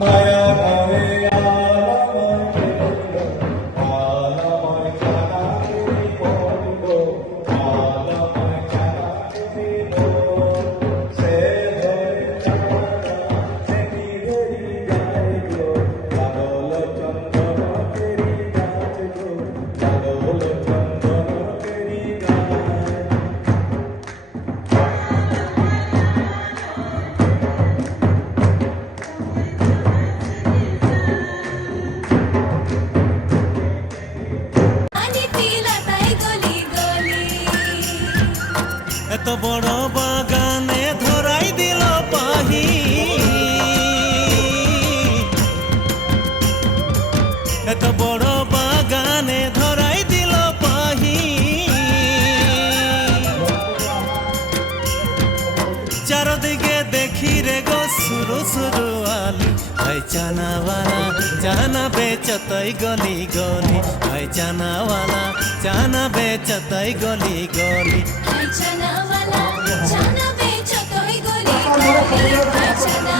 মায়া ঘরে আলাময় খেলো, আলাময় চালা রে পড়ল, আলাময় চালা রে পড়ল। সে ধরে চালা সেটি ধরি যায় গো, পাগল চন্দন কেরি গাছ গো, পাগল চন্দন কেরি গাছ। এত বড় বাগানে ধরাই দিল পাহি, এত বড় বাগানে ধরাই দিল পাহি। চারদিকে দেখি রে গো সুরু সুরু আলি, ভাই চানাওয়ালা চানা বেচতই গলি গলি, ভাই চানাওয়ালা চানা বেচতই গলি গলি। চানা বেচতই গলি গলি, চানা